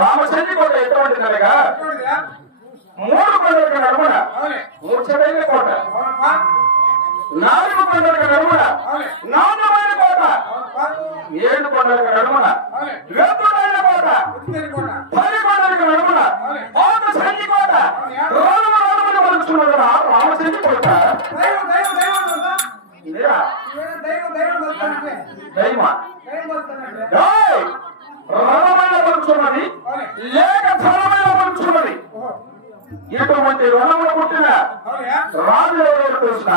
రామచంద్రి కోట ఎటువంటిదనగా 3 కొండలకు నడుమున మూర్ఛమైన కోట, 4 కొండలకు నడుమున నాణ్యమైన కోట, 7 కొండలకు నడుమున వేపుడైన కోట, 10 కొండలకు నడుమున పాత సంధి కోట, రోడ్డు పలుకుతున్నది రామచంద్రి కోట. రణమైన పలుకుతున్నది లేక ధనమైన పలుకుతున్నది. ఇటువంటి రణములు పుట్టిన రాజు ఎవరు తెలుసిన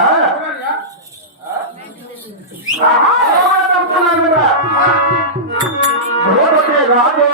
రాజు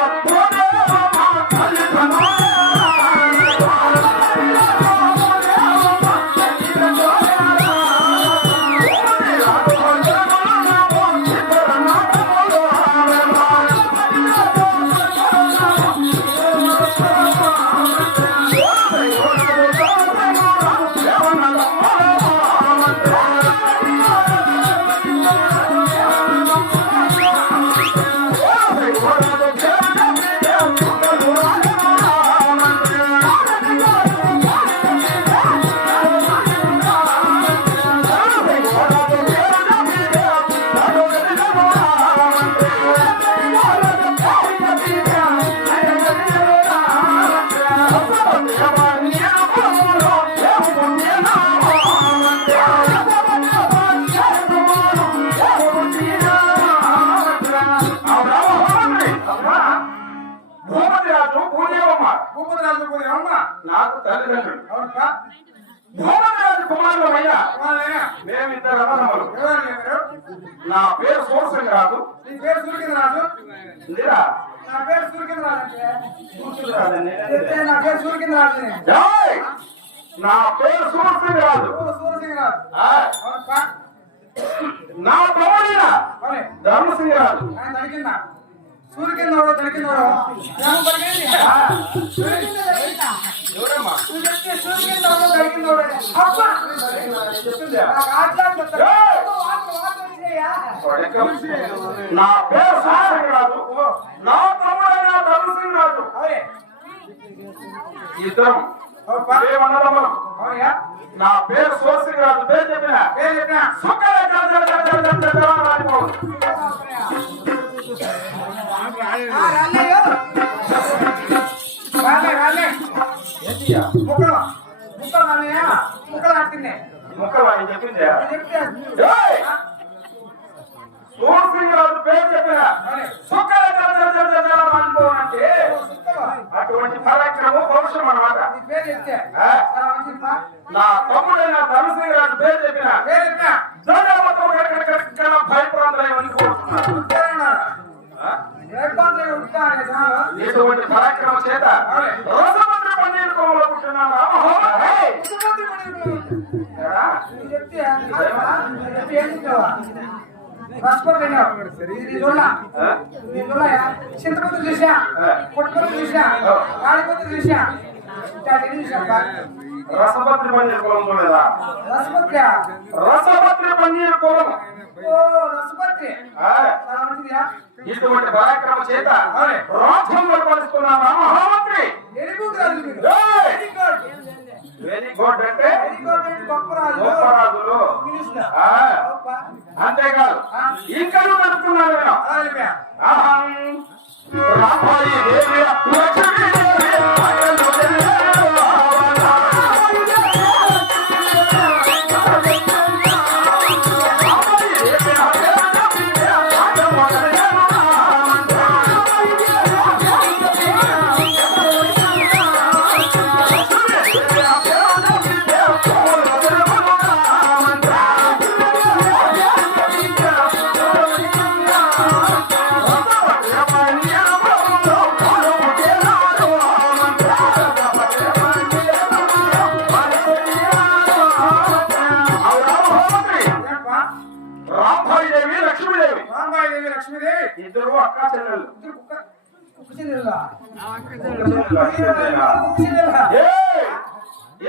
నాకు తల్లిదండ్రులు భూమరాజు కుమారులమయ్యా. మేమిద్దరు అన్నదమ్ములు. నా పేరు సూరసింగరాజు. నీ పేరు సూర్యరాజు. నా పేరు సూర్యరాజు. నా పేరు సూర్యరాజు. నా పేరు సూరసింగరాజు. నా తమ్ముడిన ధర్మసింగరాజు. సూర్యకిందోడు దొరికిందోడు ఎవరమ్మా? సూర్యకిందోడు దొరికిందోడు నా పేరు సూరసింగరాజు. నా తమ్ముడైన ధర్మసింగరాజు. ఇద్దరం ఏమన్నదమ్మా? నా పేరు సూరసింగరాజు. పేరు చెప్పిన ముక్కలు చెప్పింది. సూరసింగరాజు పేరు చెప్పిన అంటే అటువంటి పరాక్రమం పౌరుషం అన్నమాట. నా తమ్ముడైన ధర్మసింగరాజు పేరు చెప్పిన భయప్రాంతాలు ఇటువంటి పరాక్రమ చేత రసమంత్రి పండితులంలో పుట్టిన రసపత్రి ఇది చూడ చింతపత్రి చూసా పుట్టపత్రి చూసా కాళీపత్రి చూసా చూసాక రసపత్రి పన్నీర్ కులం చూడలేదా? రసపత్రి రసపత్రి పన్నీర్ కులం. ఓ రసపత్రి చాలా మంచిదియా. ఇటువంటి పరాక్రమ చేత రాజ్యంలో కొలుస్తున్న మహామంత్రి. వెరీ గుడ్ రాజు మీరు. Very good. వెరీ గుడ్ అంటే వెరీ గుడ్ అంటే గొప్ప రాజు. గొప్ప రాజులు. ఇంగ్లీష్లో. అంతేకాదు ఇంకా అనుకున్నాను నేను. అహం రామాయి దేవి లక్ష్మీ దేవి అఖండ లక్ష్మీదేవి ఇద్దరు అక్క చెల్లెలు. కుక్కిచెల్లెలా?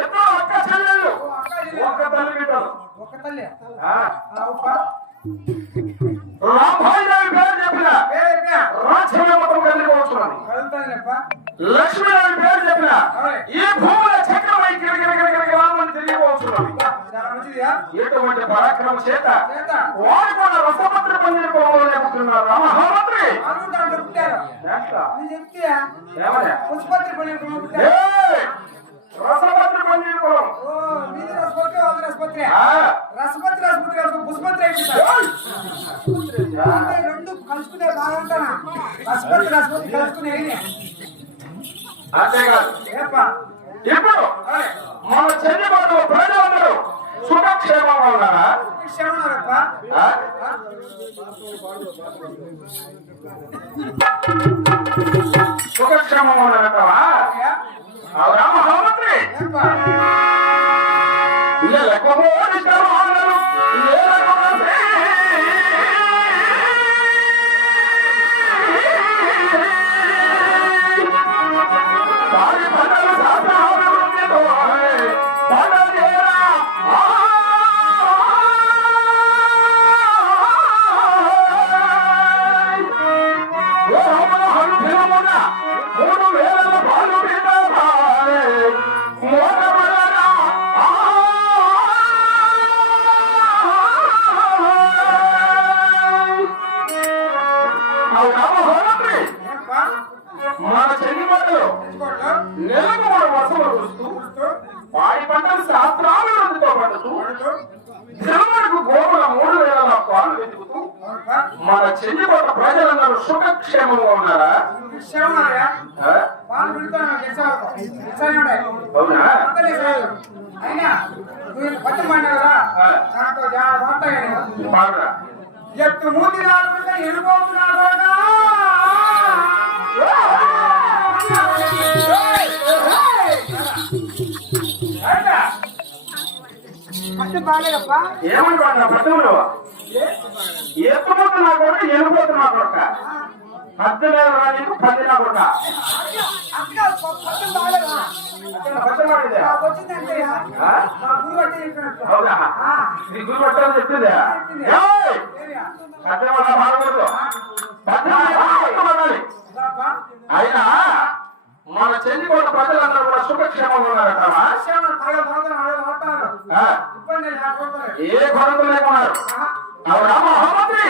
ఎప్పుడు అక్క చెల్లెలు ఒక్క తల్లి బిడ్డలు. ఒక్క తల్లి. రామాయి పేరు చెప్పిన రాజ్యం మొత్తం కలిగిపోతున్నాను. లక్ష్మీదేవి పేరు చెప్పిన ఈ భూముల చక్రమై గిరగిరగిరగిరగిరామని తిరిగిపోతున్నాను. ఎటువంటి పరాక్రమ చేత వారు కూడా రసపత్రి పన్నీర్ కులంలో చెబుతున్నారు. మహామంత్రి పుష్పత్రి పన్నీర్ రసపత్రి పన్నీర్ కులం. రసపత్రి రసపత్రి పుష్పత్రి రెండు కలుసుకునే బాగుంటానా? రసపత్రి కలుసుకునే అంతేకాదు ఇప్పుడు మన చెల్లిబాటు ప్రజలందరూ సుఖక్షేమంగా ఉన్నారా? సుఖక్షేమంగా ఉన్నారంటావా? అవునా మహామంత్రి? మన చెల్లిబాటులో నెలకు 3 వర్షములు కురుస్తూ వాడి పంటలు శాస్త్రాలు రందుతో పడుతూ జన్మకు గోవుల 3000 పాలు వెతుకుతూ మన చెల్లిబాట ప్రజలందరూ సుఖక్షేమంగా ఉన్నారా? అవునా? బాగా ఎత్తు మూతి రాకుండా ఎనుకోతున్నాడు. ఏమంటా పట్టణంలో ఎత్తుపోతున్నా కూడా ఎనుకోతున్నా కొడుక పద్దు లేదు రా నీకు 10 నా కొడుక అవునా? నీ గురి పట్టాలని చెప్పిందే అదే వాళ్ళ బాగకూడదు. అయినా మన చెల్లికోట ప్రజలందరూ కూడా సుఖక్షేమంగా ఉన్నారంటావా? ఏ కొరకు లేకున్నారు. అవునా మహామంత్రి?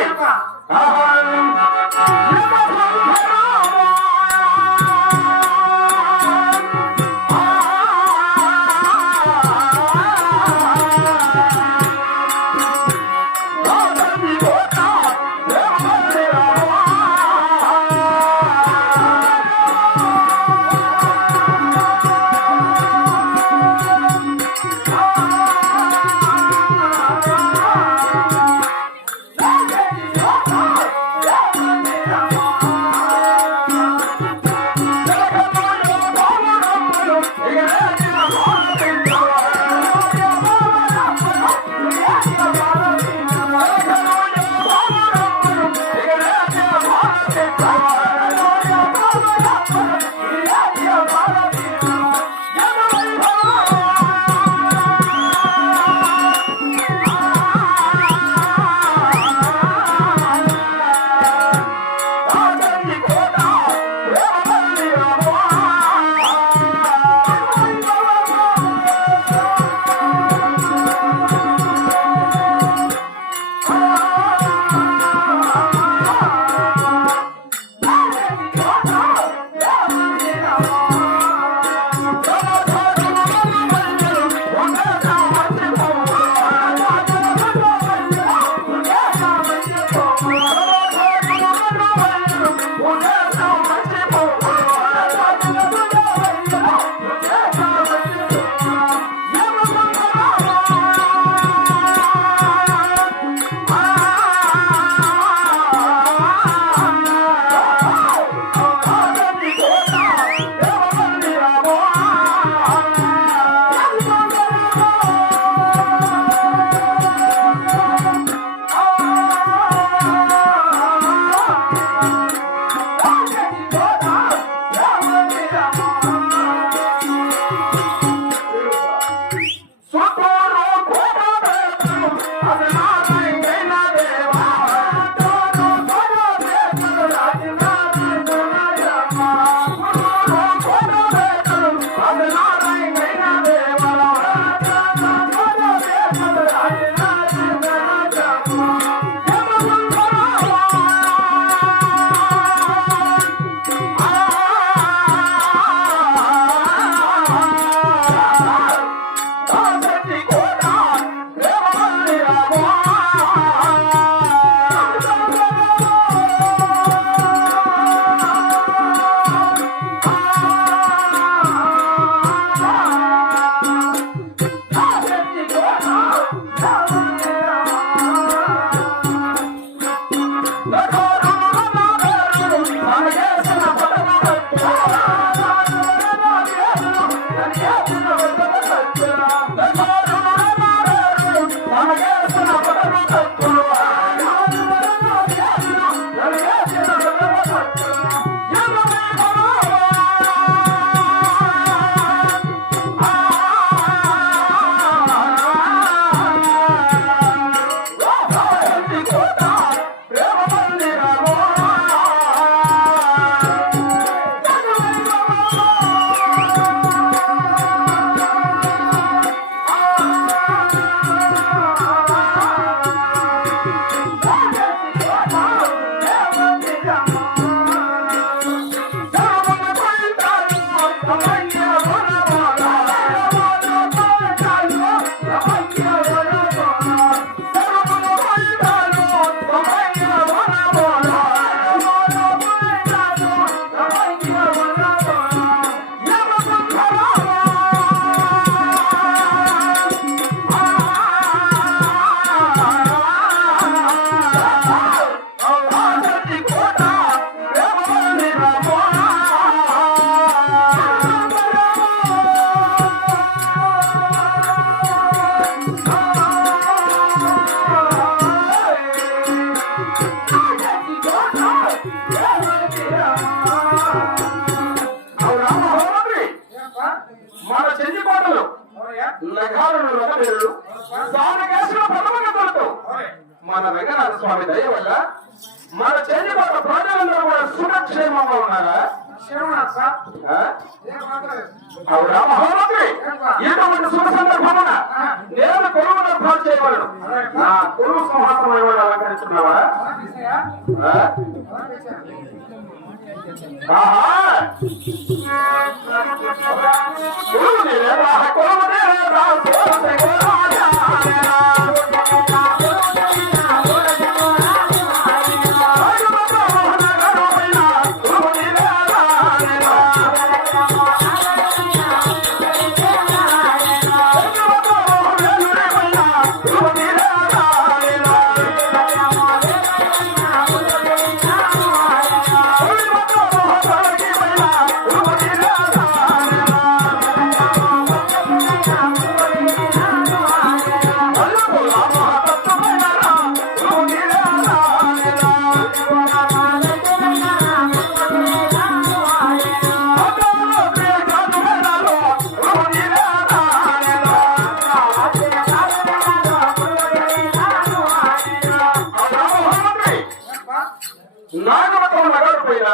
మన చెందికోటలు నగారులు రథవేళ్ళు సానకేశ్వర పరమగతులతో మన రంగనాథ స్వామి దయ వల్ల మన చెందికోట ప్రజలందరూ కూడా సురక్షేమంగా ఉన్నారా? అవునా మహోన్నతుడి? ఇటువంటి శుభ సందర్భమున నేను కొలువు నిర్భాలు చేయవలను. నా కొలువు సింహాసనం ఇవ్వడం అలంకరిస్తున్నావా? నాగవతం నగరు పైన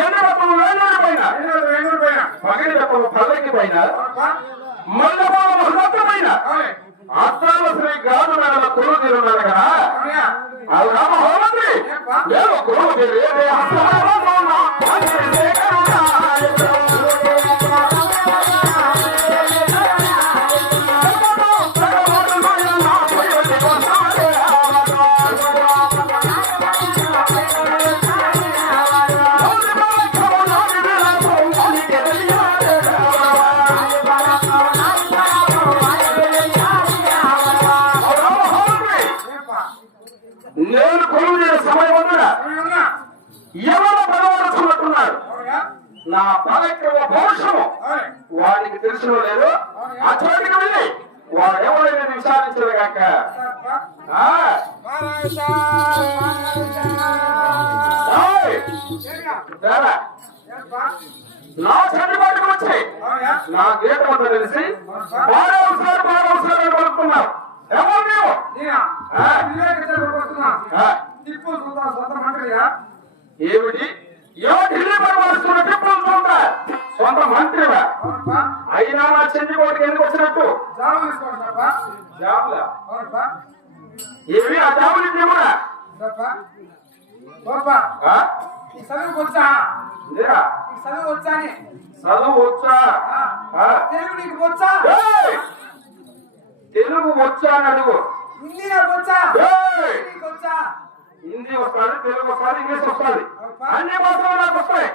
ఎండవతం వేలూరు పైన పగడివతం పల్లకి పైన మల్లపాల మహత్వ పైన అత్తాల శ్రీ గాజు నెలల కురువు తీరున్నారు కదా. అది రామ హోమంత్రి నేను కురువు తీరు కొలువు సమయం ఉందిరా అవునా? ఎవరో భగవంతున్నట్టున్నాడు అవునా? నా పవిత్ర భవిష్యము అవునే. వాడికి తెలిసిన లేదు ఆ చోటికి వెళ్ళి వాడు ఎవరైనా విచారించదు కాక సర్పా. ఏమిరా? ఏర్పా? నా చంద్రబాటుకు వచ్చి అవునా? నా గేట్ వద్ద తెలిసి బారవసారి అని పలుకుతున్నారు ఎవరు నీవు నేనా? వివేక చంద్రుడు వస్తున్నా. టిప్పు సుల్తాన్ సొంత మంత్రియా? ఏమిటి ఢిల్లీ పరిపాలిస్తున్న టిప్పులు చూడ సొంత మంత్రివా అవునప్పా. అయినా నా చంద్రబాటుకి ఎందుకు వచ్చినట్టు జాబు తీసుకోండి సర్పా. జాబులా అవునప్పా. ఏమి ఆ జాబులు కూడా సర్పా. ఓప్పా. ఈ చదువుకు వచ్చా? ఈ చదువు వచ్చా అని? చదువు వచ్చా తెలుగు నీకు వచ్చా? ఏయ్! తెలుగు వచ్చా అని అడుగు హిందీ నాకు వచ్చా? ఏయ్! నీకు వచ్చా? హిందీ వస్తుంది తెలుగు వస్తుంది ఇంగ్లీష్ వస్తుంది అన్ని భాషలు నాకు వస్తాయి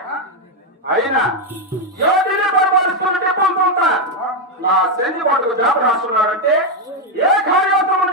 అయినా ఢిల్లీ పరిపాలిస్తున్న టిప్పులు చూస్తా నా చంద్రబాటుకు జాబ్ రాస్తున్నాడంటే ఏ కార్యక్రమం